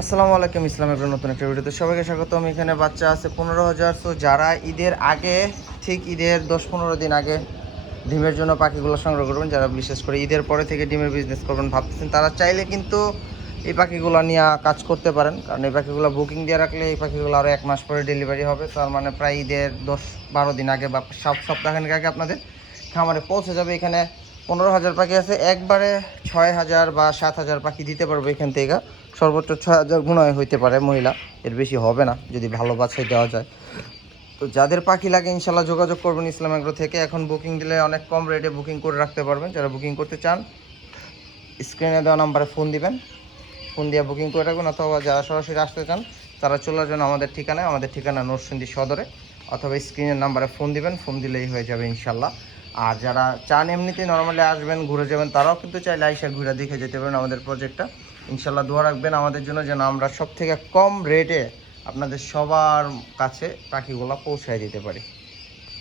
আসসালামু আলাইকুম ইসলাম একটা নতুন একটা ভিডিওতে সবাইকে স্বাগত। আমি এখানে বাচ্চা আছে পনেরো হাজার। তো যারা ঈদের আগে, ঠিক ঈদের দশ পনেরো দিন আগে ডিমের জন্য পাখিগুলো সংগ্রহ করবেন, যারা বিশেষ করে ঈদের পরে থেকে ডিমের বিজনেস করবেন ভাবতেছেন, তারা চাইলে কিন্তু এই পাখিগুলো নিয়ে কাজ করতে পারেন। কারণ এই পাখিগুলো বুকিং দিয়ে রাখলে এই পাখিগুলো আরও এক মাস পরে ডেলিভারি হবে। তার মানে প্রায় ঈদের দশ বারো দিন আগে বা সব সপ্তাহখানেক আগে আপনাদের খামারে পৌঁছে যাবে। এখানে পনেরো হাজার পাখি আছে। একবারে ছয় হাজার বা সাত হাজার পাখি দিতে পারব এখান থেকে। সর্বোচ্চ ছয় হাজার গুণয় হইতে পারে মহিলা। এর বেশি হবে না, যদি ভালো বাছাই দেওয়া যায়। তো যাদের পাখি লাগে ইনশাল্লাহ যোগাযোগ করবেন ইসলাম এগ্রো থেকে। এখন বুকিং দিলে অনেক কম রেটে বুকিং করে রাখতে পারবেন। যারা বুকিং করতে চান স্ক্রিনে দেওয়া নাম্বারে ফোন দিবেন। ফোন দিয়ে বুকিং করে রাখবেন, অথবা যারা সরাসরি আসতে চান, তারা চলে আসবেন আমাদের ঠিকানায়। আমাদের ঠিকানা নরসিংদী সদরে, অথবা স্ক্রিনের নাম্বারে ফোন দিবেন। ফোন দিলেই হয়ে যাবে ইনশাল্লাহ আর যারা চান এমনিতেই নর্মালি আসবেন, ঘুরে যাবেন, তারাও কিন্তু চাইলে আইসা ঘুরে দেখে যেতে পারেন আমাদের প্রজেক্টটা ইনশাল্লাহ দোয়া রাখবেন আমাদের জন্য যেন আমরা সব থেকে কম রেটে আপনাদের সবার কাছে পাখিগুলো পৌঁছায় দিতে পারি।